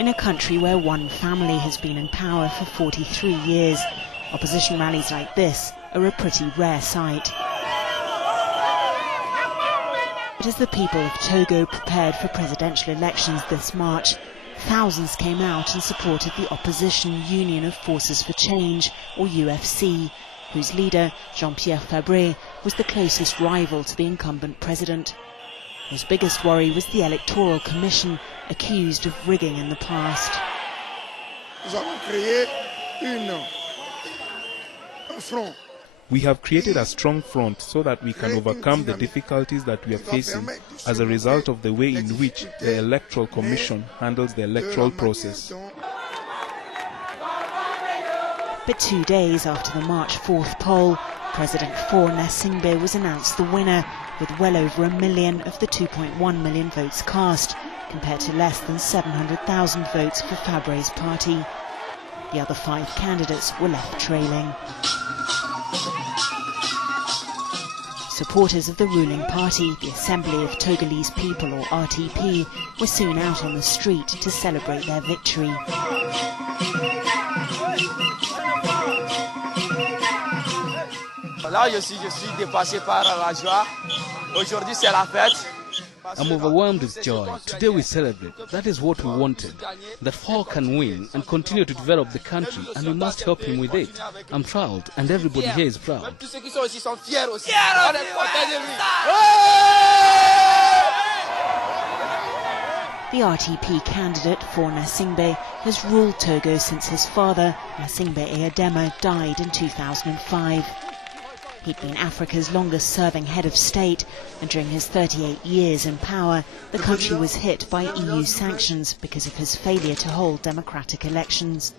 In a country where one family has been in power for 43 years, opposition rallies like this are a pretty rare sight. But as the people of Togo prepared for presidential elections this March, thousands came out and supported the opposition Union of Forces for Change, or UFC, whose leader, Faure, was the closest rival to the incumbent president. His biggest worry was the Electoral Commission, accused of rigging in the past. We have created a strong front so that we can overcome the difficulties that we are facing as a result of the way in which the Electoral Commission handles the electoral process. But 2 days after the March 4th poll, President Faure Gnassingbe was announced the winner, with well over 1 million of the 2.1 million votes cast, compared to less than 700,000 votes for Faure's party. The other 5 candidates were left trailing. Supporters of the ruling party, the Assembly of Togolese People, or RTP, were soon out on the street to celebrate their victory. I'm overwhelmed with joy. Today we celebrate. That is what we wanted. That Faure can win and continue to develop the country, and we must help him with it. I'm proud, and everybody here is proud. The RTP candidate, Faure Gnassingbe, has ruled Togo since his father, Gnassingbe Eyadema, died in 2005. He'd been Africa's longest-serving head of state, and during his 38 years in power, the country was hit by EU sanctions because of his failure to hold democratic elections.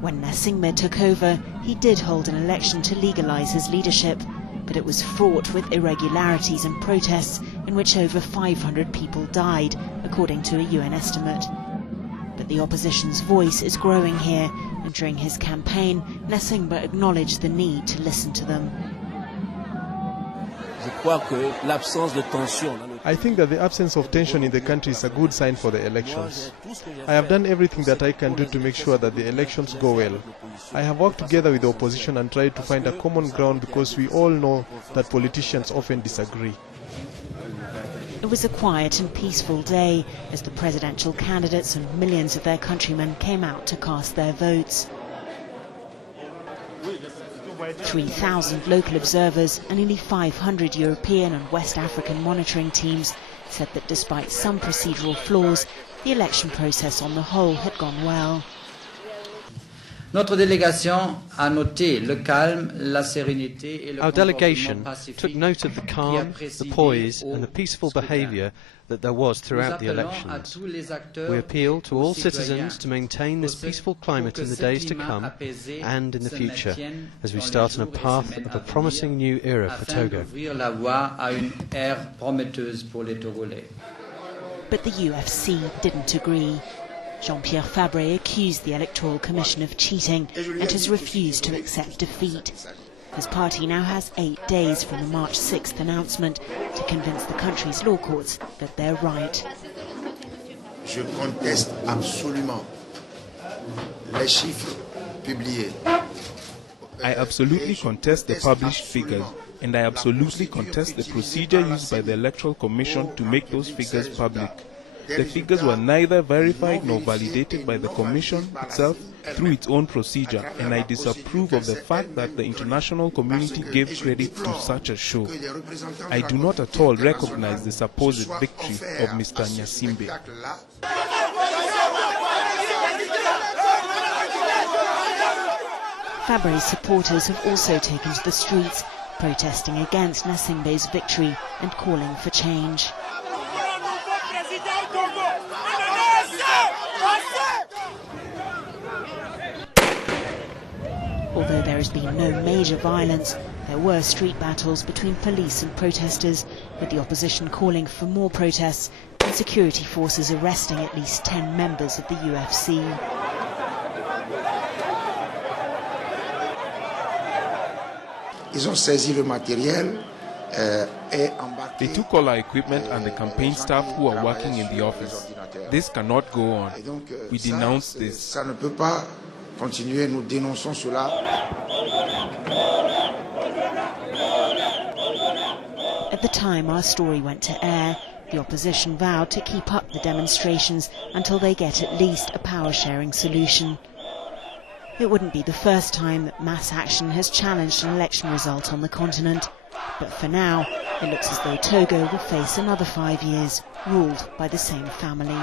When Gnassingbe took over, he did hold an election to legalize his leadership, but it was fraught with irregularities and protests in which over 500 people died, according to a UN estimate. But the opposition's voice is growing here, and during his campaign, Gnassingbe acknowledged the need to listen to them. I think that the absence of tension in the country is a good sign for the elections. I have done everything that I can do to make sure that the elections go well. I have worked together with the opposition and tried to find a common ground because we all know that politicians often disagree. It was a quiet and peaceful day as the presidential candidates and millions of their countrymen came out to cast their votes. 3,000 local observers and nearly 500 European and West African monitoring teams said that despite some procedural flaws, the election process on the whole had gone well. Our delegation took note of the calm, the poise and the peaceful behaviour that there was throughout the elections. We appeal to all citizens to maintain this peaceful climate in the days to come and in the future, as we start on a path of a promising new era for Togo. But the UFC didn't agree. Faure accused the Electoral Commission of cheating and has refused to accept defeat. His party now has 8 days from the March 6th announcement to convince the country's law courts that they're right. Je conteste absolument les chiffres publiés. I absolutely contest the published figures, and I absolutely contest the procedure used by the Electoral Commission to make those figures public. The figures were neither verified nor validated by the Commission itself through its own procedure, and I disapprove of the fact that the international community gave credit to such a show. I do not at all recognize the supposed victory of Mr. Gnassingbe. Faure's supporters have also taken to the streets, protesting against Gnassingbe's victory and calling for change. Although there has been no major violence, there were street battles between police and protesters, with the opposition calling for more protests and security forces arresting at least 10 members of the UFC. Ils ont saisi le matériel They took all our equipment and the campaign staff who are working in the office. This cannot go on. We denounce this. Ça ne peut pas continuer, nous dénonçons cela. At the time our story went to air, the opposition vowed to keep up the demonstrations until they get at least a power-sharing solution. It wouldn't be the first time that mass action has challenged an election result on the continent, but for now it looks as though Togo will face another 5 years, ruled by the same family.